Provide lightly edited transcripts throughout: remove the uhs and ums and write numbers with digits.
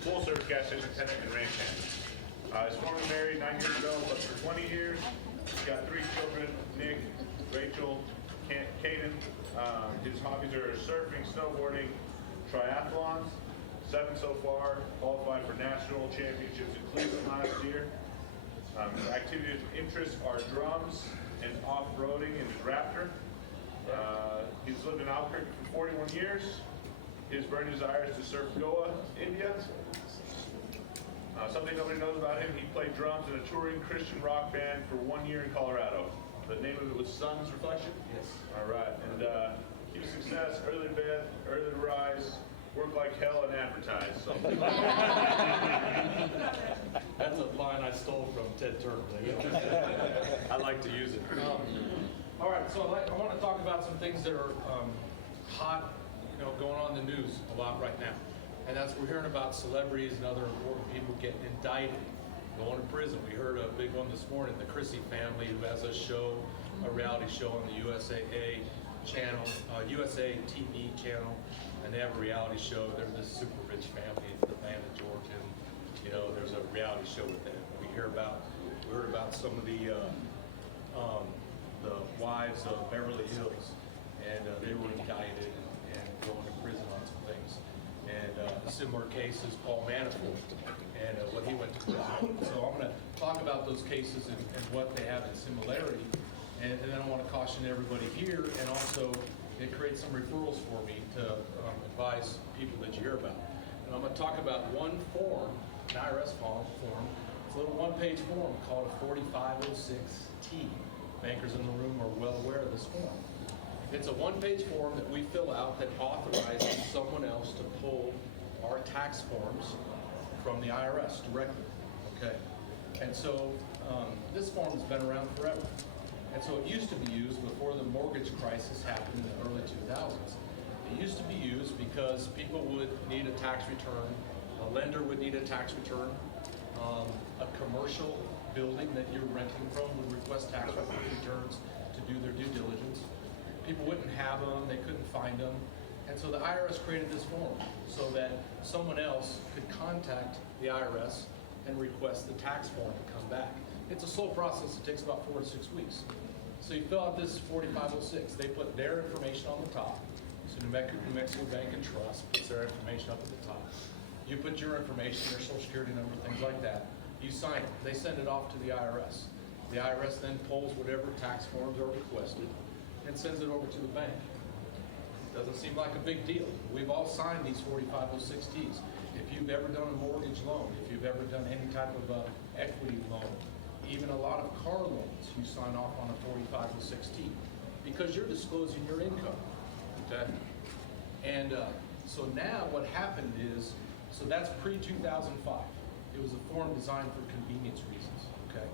full-service gas station attendant in ranch hand. He's formerly married 9 years ago, but for 20 years. He's got 3 children, Nick, Rachel, Caden. His hobbies are surfing, snowboarding, triathlons. 7 so far, qualified for national championships in Cleveland last year. His activities of interest are drums and off-roading in his Raptor. He's lived in Albuquerque for 41 years. His burning desire is to surf Goa, India. Something nobody knows about him, he played drums in a touring Christian rock band for 1 year in Colorado. The name of it was Sun's Reflection? Yes. All right, and key success, early to bed, early to rise, work like hell and advertise. So. That's a line I stole from Ted Turner. I like to use it. All right, so I want to talk about some things that are hot, going on in the news a lot right now. And that's, we're hearing about celebrities and other important people getting indicted, going to prison. We heard a big one this morning, the Chrissy family, who has a show, a reality show on the USAA channel, USA TV channel, and they have a reality show. They're this super rich family in Atlanta, Georgia, and there's a reality show with them. We heard about some of the wives of Beverly Hills, and they were indicted and going to prison on some things. And similar cases, Paul Manafort, and what he went to prison. So I'm going to talk about those cases and what they have in similarity. And then I want to caution everybody here, and also it creates some referrals for me to advise people that you hear about. And I'm going to talk about one form, an IRS form. It's a little one-page form called a 4506T. Bankers in the room are well aware of this form. It's a one-page form that we fill out that authorizes someone else to pull our tax forms from the IRS directly, okay? And so this form has been around forever. And so it used to be used before the mortgage crisis happened in the early 2000s. It used to be used because people would need a tax return, a lender would need a tax return, a commercial building that you're renting from would request tax returns to do their due diligence. People wouldn't have them, they couldn't find them. And so the IRS created this form so that someone else could contact the IRS and request the tax form to come back. It's a slow process, it takes about 4 to 6 weeks. So you fill out this 4506, they put their information on the top. So New Mexico Bank and Trust puts their information up at the top. You put your information, your social security number, things like that. You sign it, they send it off to the IRS. The IRS then pulls whatever tax forms are requested and sends it over to the bank. Doesn't seem like a big deal. We've all signed these 4506Ts. If you've ever done a mortgage loan, if you've ever done any type of equity loan, even a lot of car loans, you sign off on a 4506T because you're disclosing your income, okay? And so now what happened is, so that's pre-2005. It was a form designed for convenience reasons, okay?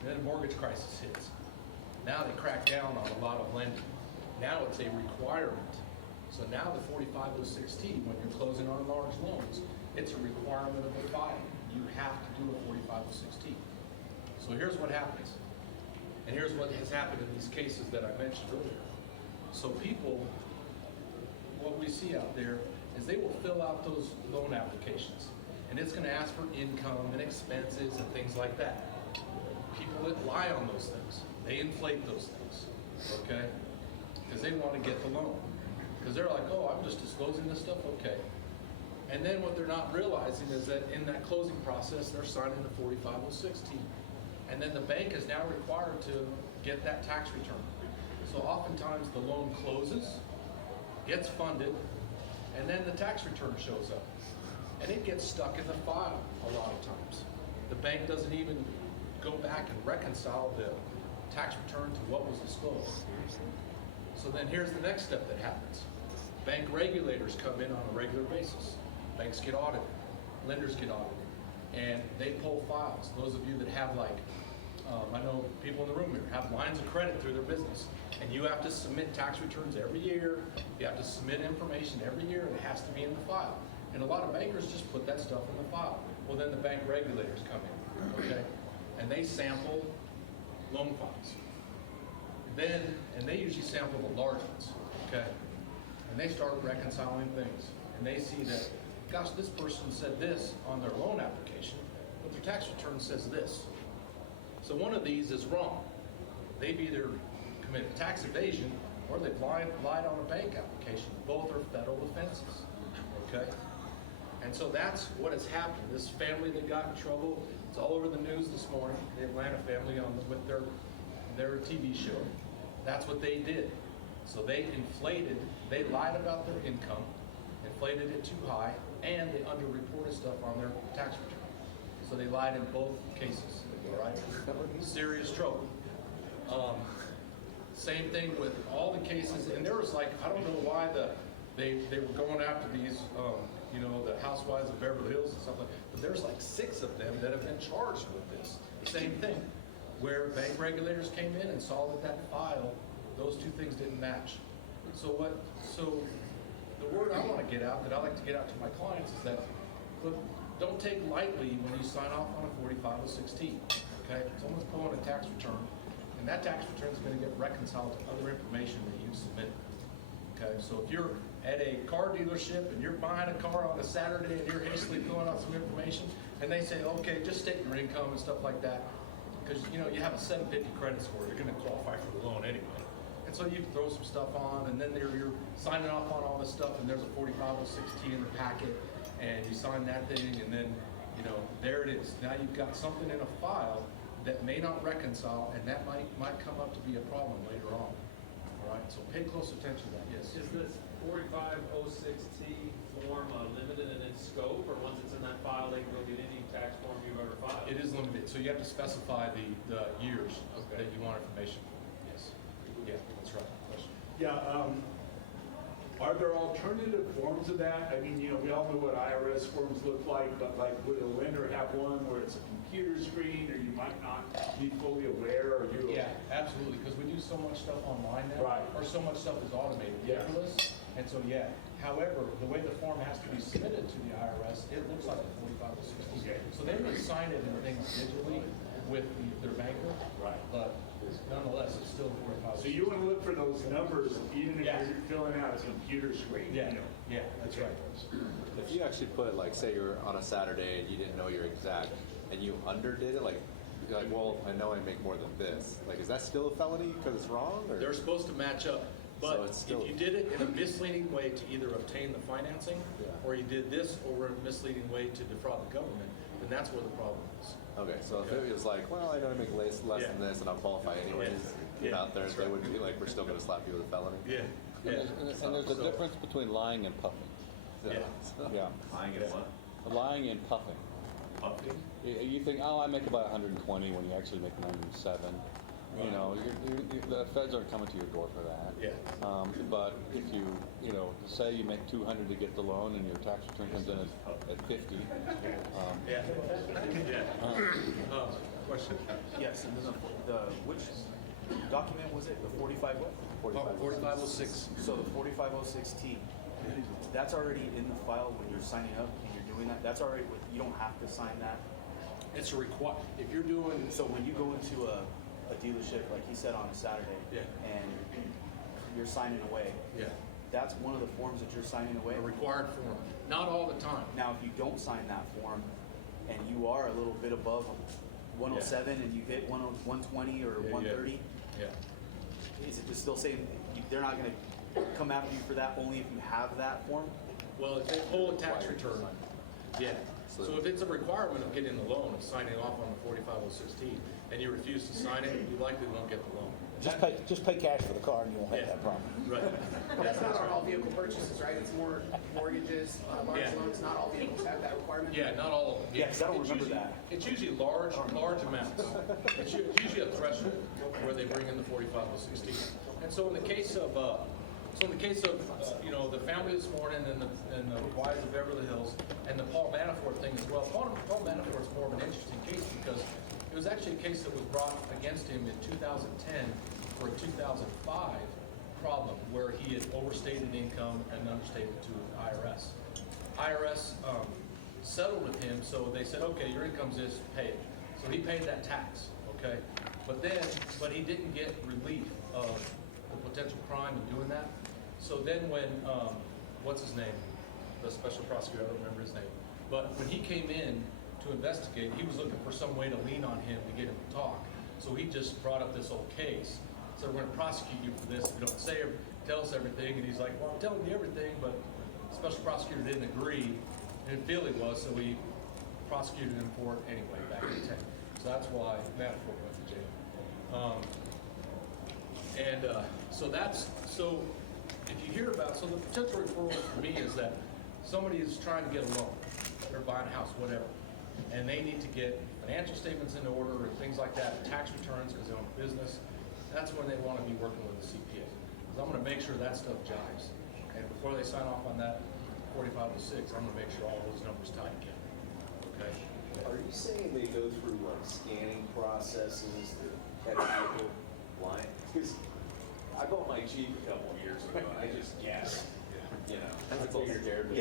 And then the mortgage crisis hits. Now they crack down on a lot of lending. Now it's a requirement. So now the 4506T, when you're closing on large loans, it's a requirement of the filing. You have to do a 4506T. So here's what happens. And here's what has happened in these cases that I mentioned earlier. So people, what we see out there is they will fill out those loan applications. And it's going to ask for income and expenses and things like that. People that lie on those things, they inflate those things, okay? Because they want to get the loan. Because they're like, oh, I'm just disclosing this stuff, okay. And then what they're not realizing is that in that closing process, they're signing the 4506T. And then the bank is now required to get that tax return. So oftentimes the loan closes, gets funded, and then the tax return shows up. And it gets stuck in the file a lot of times. The bank doesn't even go back and reconcile the tax return to what was disclosed. So then here's the next step that happens. Bank regulators come in on a regular basis. Banks get audited, lenders get audited, and they pull files. Those of you that have I know people in the room here have lines of credit through their business, and you have to submit tax returns every year. You have to submit information every year, and it has to be in the file. And a lot of bankers just put that stuff in the file. Well, then the bank regulators come in, okay? And they sample loan files. And they usually sample the large ones, okay? And they start reconciling things. And they see that gosh, this person said this on their loan application, but their tax return says this. So one of these is wrong. They've either committed tax evasion or they've lied on a bank application. Both are federal offenses, okay? And so that's what has happened. This family that got in trouble, it's all over the news this morning, the Atlanta family with their TV show. That's what they did. So they lied about their income, inflated it too high, and they underreported stuff on their tax return. So they lied in both cases, all right? Serious trouble. Same thing with all the cases, and there was like, I don't know why they were going after these, the housewives of Beverly Hills and stuff like that, but there's like 6 of them that have been charged with this. Same thing, where bank regulators came in and saw that file, those 2 things didn't match. So the word I want to get out, that I like to get out to my clients is that, look, don't take lightly when you sign off on a 4506T, okay? Someone's pulling a tax return, and that tax return is going to get reconciled to other information that you submitted. Okay, so if you're at a car dealership and you're buying a car on a Saturday and you're hastily filling out some information, and they say, okay, just state your income and stuff like that, because you have a 750 credit score, you're going to qualify for the loan anyway. And so you throw some stuff on, and then you're signing off on all this stuff, and there's a 4506T in the packet, and you sign that thing, and then there it is. Now you've got something in a file that may not reconcile, and that might come up to be a problem later on. All right, so pay close attention to that. Yes. Is this 4506T form limited in its scope, or once it's in that file, they can go get any tax form you've ever filed? It is limited, so you have to specify the years Okay. that you want information for. Yes. Yeah, that's right. Question. Yeah, are there alternative forms of that? I mean, we all know what IRS forms look like, but like, would a lender have one where it's a computer screen, or you might not be fully aware, or you? Yeah, absolutely, because we do so much stuff online now. Right. Or so much stuff is automated, Yeah. paperless. And so, yeah, however, the way the form has to be submitted to the IRS, it looks like a 4506T. Okay. So they may sign it and things digitally with their banker. Right. But nonetheless, it's still 4506T. So you want to look for those numbers, even if Yes. you're filling out a computer screen. Yeah, yeah, that's right. If you actually put, like, say you're on a Saturday and you didn't know your exact, and you underdid it, like, you're like, well, I know I make more than this. Like, is that still a felony because it's wrong? Or? They're supposed to match up. So But it's still- if you did it in a misleading way to either obtain the financing, Yeah. or you did this over a misleading way to defraud the government, then that's where the problem is. Okay, so if Okay. it was like, well, I know I make less Yeah. than this and I'll qualify anyways, Yeah. get out there, That's they right. would be like, we're still going to slap you with a felony. Yeah, yeah. And there's a So- difference between lying and puffing. Yeah. Yeah. Lying at what? Lying and puffing. Puffing? You think, oh, I make about 120 when you actually make 97. The feds aren't coming to your door for that. Yeah. But if you say you make 200 to get the loan and your tax return comes in at 50. Yeah. Question? Yes, and then which document was it? The 45 what? 4506. So the 4506T, that's already in the file when you're signing up and you're doing that. That's already, you don't have to sign that. It's a if you're doing, So when you go into a dealership, like he said on a Saturday, Yeah. and you're signing away, yeah, that's one of the forms that you're signing away. a required form. Not all the time. Now, if you don't sign that form and you are a little bit above 107 and you hit 120 or 130, Yeah. is it just still saying they're not going to come after you for that only if you have that form? Well, if they pull a tax return, yeah. So- So if it's a requirement of getting the loan, of signing off on the 4506T, and you refuse to sign it, you likely won't get the loan. Just pay cash for the car and you won't have Yeah. that problem. Right. That's not on all vehicle purchases, right? It's more mortgages, large Yeah. loans, not all vehicles have that requirement? Yeah, not all of them. Yeah, 'cause I don't It's remember usually- that. It's usually large amounts. It's usually a threshold where they bring in the 4506T. And so in the case of, the family this morning and the wives of Beverly Hills and the Paul Manafort thing as well, Paul Manafort's more of an interesting case because it was actually a case that was brought against him in 2010 for a 2005 problem where he had overstated income and understated to the IRS. IRS settled with him, so they said, okay, your income's this, pay it. So he paid that tax, okay? But he didn't get relief of the potential crime of doing that. So then when, what's his name? the special prosecutor, I don't remember his name. But when he came in to investigate, he was looking for some way to lean on him to get him to talk. So he just brought up this old case. So we're gonna prosecute you for this if you don't tell us everything. And he's like, well, I'm telling you everything, but the special prosecutor didn't agree, and didn't feel he was, so we prosecuted him for it anyway back in 10. So that's why Manafort went to jail. So if you hear about, so the potential referral for me is that somebody is trying to get a loan, they're buying a house, whatever, and they need to get financial statements in order and things like that, tax returns because they own a business. That's when they want to be working with the CPA. Because I'm going to make sure that stuff jives. And before they sign off on that 4506, I'm going to make sure all those numbers tie together. Okay? Are you saying they go through like scanning processes to catch vehicle line? Because I bought my Jeep a couple of years ago and I just guessed. You know, I figured there, but I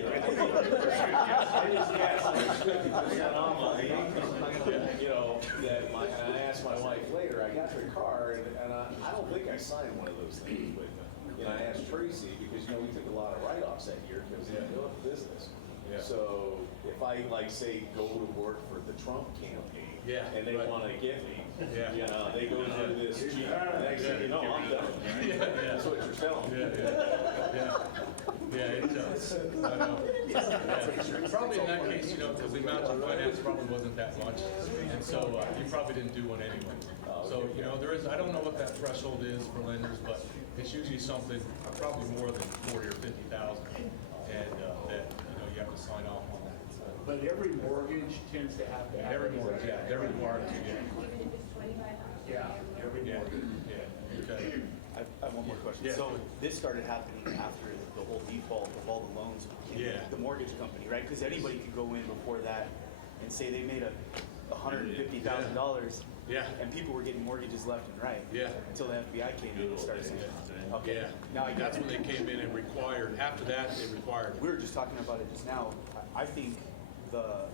just guessed I was 50% online. You know, and I asked my wife later, I got their car and I don't think I signed one of those things, but you know, I asked Tracy because, you know, we took a lot of write-offs that year because we built a business. Yeah. So if I like say go to work for the Trump campaign and they want to get me, you know, they go through this Jeep. Next thing you know, I'm done. That's what you're telling me. Yeah, it does. I know. Yeah. Probably in that case, you know, because the amount of finance probably wasn't that much, and so you probably didn't do one anyway. So, you know, there is, I don't know what that threshold is for lenders, but it's usually something, probably more than 40 or 50,000, and that, you know, you have to sign off on that. So, But every mortgage tends to have that. every mortgage, yeah, every mortgage, Yeah, every yeah, mortgage. yeah, okay. I have one more question. Yeah. So this started happening after the whole default of all the loans in Yeah. the mortgage company, right? Because anybody could go in before that and say they made $150,000. Yeah. And people were getting mortgages left and right. Yeah. Until the FBI came in and started saying, okay. Yeah, Now I get that's it. when they came in and required, after that, they required. We were just talking about it just now. I think the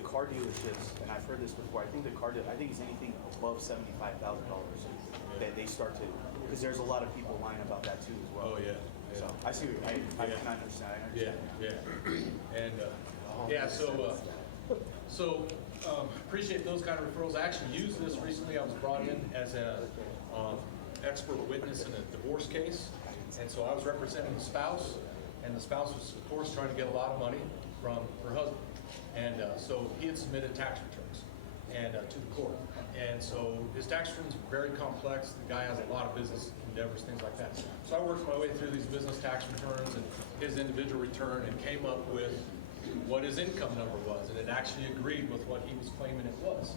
car dealerships, and I've heard this before, I think it's anything above $75,000 that they start to, because there's a lot of people lying about that too as well. Oh, yeah. So I see what I can understand. Yeah, yeah. And, appreciate those kind of referrals. I actually used this recently. I was brought in as a expert witness in a divorce case. And so I was representing the spouse, and the spouse was, of course, trying to get a lot of money from her husband. And so he had submitted tax returns and to the court. And so his tax returns are very complex. The guy has a lot of business endeavors, things like that. So I worked my way through these business tax returns and his individual return and came up with what his income number was, and it actually agreed with what he was claiming it was.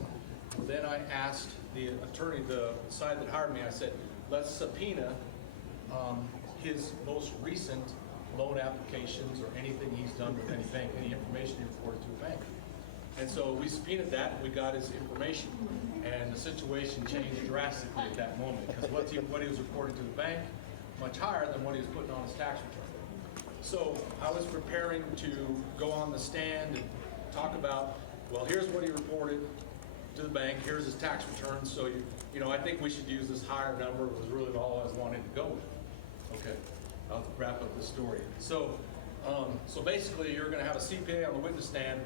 Then I asked the attorney, the side that hired me, I said, let's subpoena his most recent loan applications or anything he's done with any bank, any information he reported to a bank. And so we subpoenaed that, and we got his information. And the situation changed drastically at that moment, because what he was reporting to the bank, much higher than what he was putting on his tax return. So I was preparing to go on the stand and talk about, well, here's what he reported to the bank, here's his tax return, so you know, I think we should use this higher number, was really all I was wanting to go with. Okay, I'll wrap up the story. So, so basically you're gonna have a CPA on the witness stand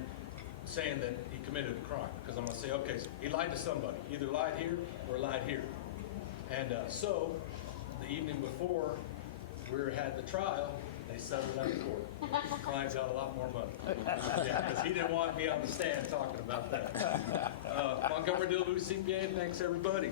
saying that he committed a crime, because I'm gonna say, okay, so he lied to somebody, either lied here or lied here. And so the evening before we had the trial, they settled out of court. The client's got a lot more money. Yeah, because he didn't want me on the stand talking about that. Montgomery Dillaboo CPA, thanks everybody.